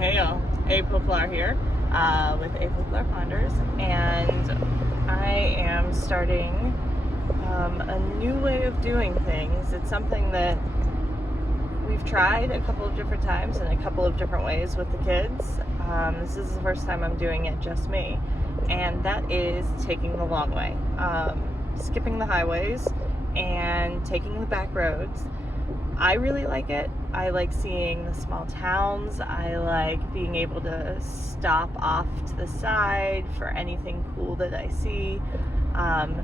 Heyo, April Clar here with April Clar Ponders, and I am starting a new way of doing things. It's something that we've tried a couple of different times in a couple of different ways with the kids. This is the first time I'm doing it just me, and that is taking the long way, skipping the highways and taking the back roads. I really like it. I like seeing the small towns. I like being able to stop off to the side for anything cool that I see.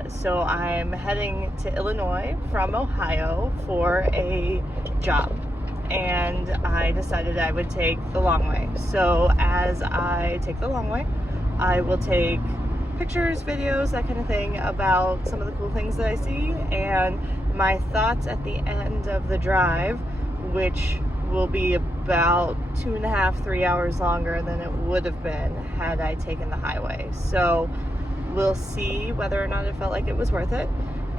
So I'm heading to Illinois from Ohio for a job, and I decided I would take the long way. So as I take the long way, I will take pictures, videos, that kind of thing about some of the cool things that I see and my thoughts at the end of the drive, which will be about 2.5, 3 hours longer than it would have been had I taken the highway. So we'll see whether or not it felt like it was worth it,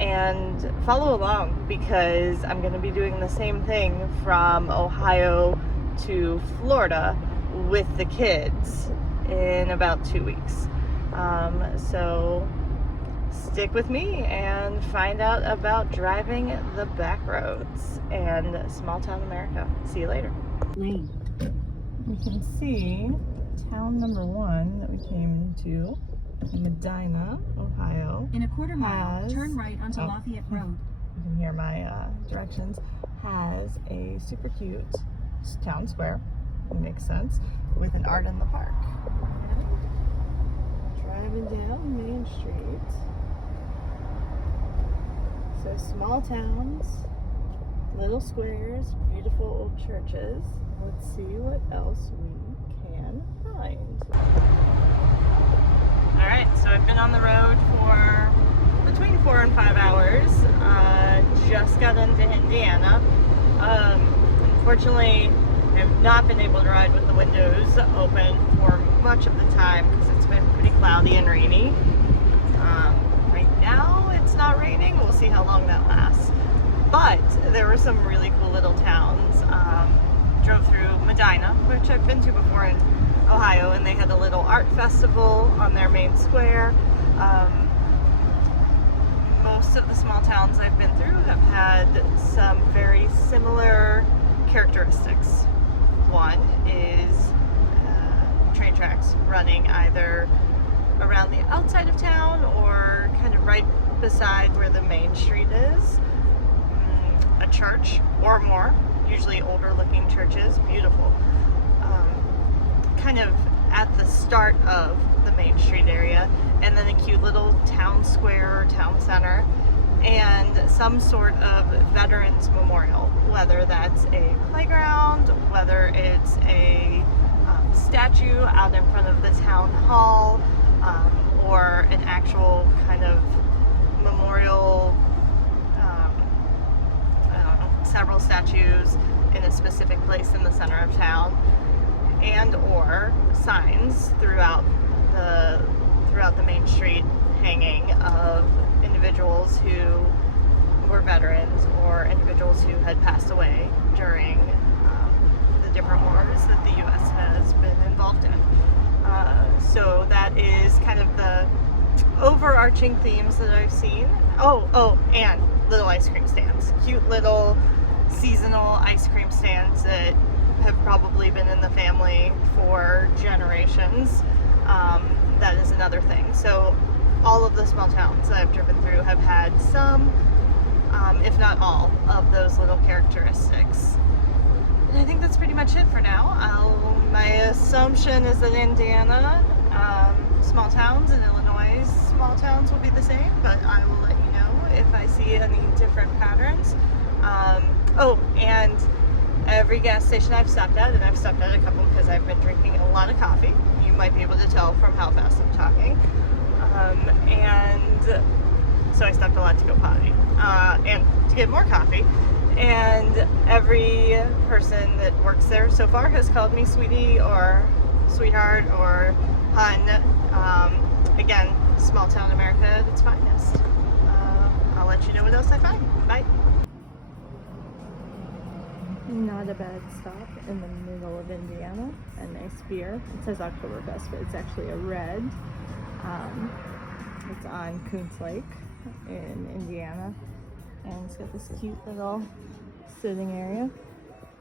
and follow along because I'm going to be doing the same thing from Ohio to Florida with the kids in about 2 weeks. So stick with me and find out about driving the back roads and small town America. See you later. Lane. You can see town number 1 that we came to, Medina, Ohio. In a quarter mile, turn right onto Lafayette Road. You can hear my directions. Has a super cute town square, makes sense, with an art in the park. Driving down Main Street. So small towns, little squares, beautiful old churches. Let's see what else we can find. Alright, so I've been on the road for between 4 and 5 hours. Just got into Indiana. Unfortunately, I've not been able to ride with the windows open for much of the time because it's been pretty cloudy and rainy. Right now it's not raining. We'll see how long that lasts. But there were some really cool little towns. Drove through Medina, which I've been to before in Ohio, and they had a little art festival on their main square. Most of the small towns I've been through have had some very similar characteristics. One is train tracks running either around the outside of town or kind of right beside where the main street is. A church or more, usually older looking churches, beautiful. Kind of at the start of the main street area, and then a cute little town square or town center, and some sort of veterans memorial, whether that's a playground, whether it's a statue out in front of the town hall, or an actual kind of memorial, I don't know, several statues in a specific place in the center of town, and or signs throughout the main street hanging of individuals who were veterans or individuals who had passed away during the different wars that the U.S. has been involved in. So that is kind of the overarching themes that I've seen. And little ice cream stands. Cute little seasonal ice cream stands that have probably been in the family for generations. That is another thing. So all of the small towns that I've driven through have had some, if not all, of those little characteristics. And I think that's pretty much it for now. My assumption is that Indiana, small towns, and Illinois small towns will be the same, but I will let you know if I see any different patterns. And every gas station I've stopped at, and I've stopped at a couple because I've been drinking a lot of coffee. You might be able to tell from how fast I'm talking. And so I stopped a lot to go potty and to get more coffee. And every person that works there so far has called me sweetie or sweetheart or hun. Again, small town America at its finest. I'll let you know what else I find. Bye. Not a bad stop in the middle of Indiana. A nice beer. It says Oktoberfest, but it's actually a red. It's on Coons Lake in Indiana. And it's got this cute little sitting area.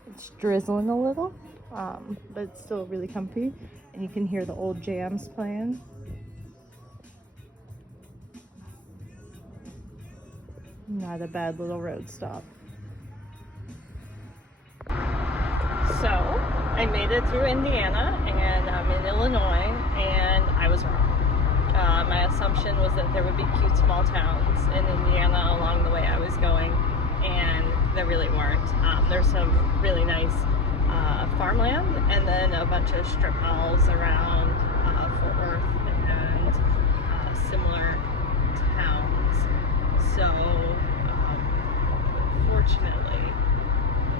It's drizzling a little, but it's still really comfy. And you can hear the old jams playing. Not a bad little road stop. So, I made it through Indiana, and I'm in Illinois, and I was wrong. My assumption was that there would be cute small towns in Indiana along the way I was going, and there really weren't. There's some really nice farmland, and then a bunch of strip malls around Fort Worth and similar towns. So, fortunately,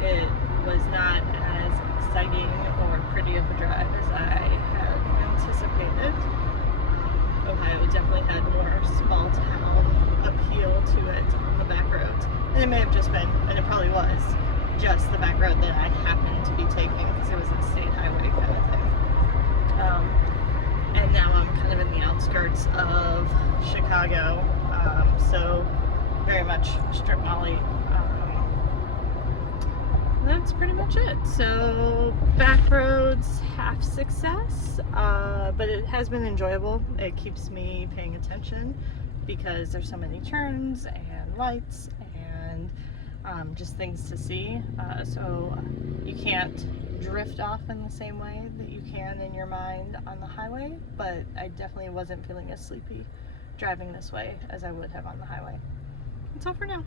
it was not as exciting or pretty of a drive as I had anticipated. Ohio definitely had more small town appeal to it on the back roads. And it may have just been, and it probably was, just the back road that I happened to be taking because it was a state highway kind of thing. And now I'm kind of in the outskirts of Chicago, so very much strip mall-y. That's pretty much it. So back roads, half success, but it has been enjoyable. It keeps me paying attention because there's so many turns and lights and just things to see. So you can't drift off in the same way that you can in your mind on the highway, but I definitely wasn't feeling as sleepy driving this way as I would have on the highway. That's all for now.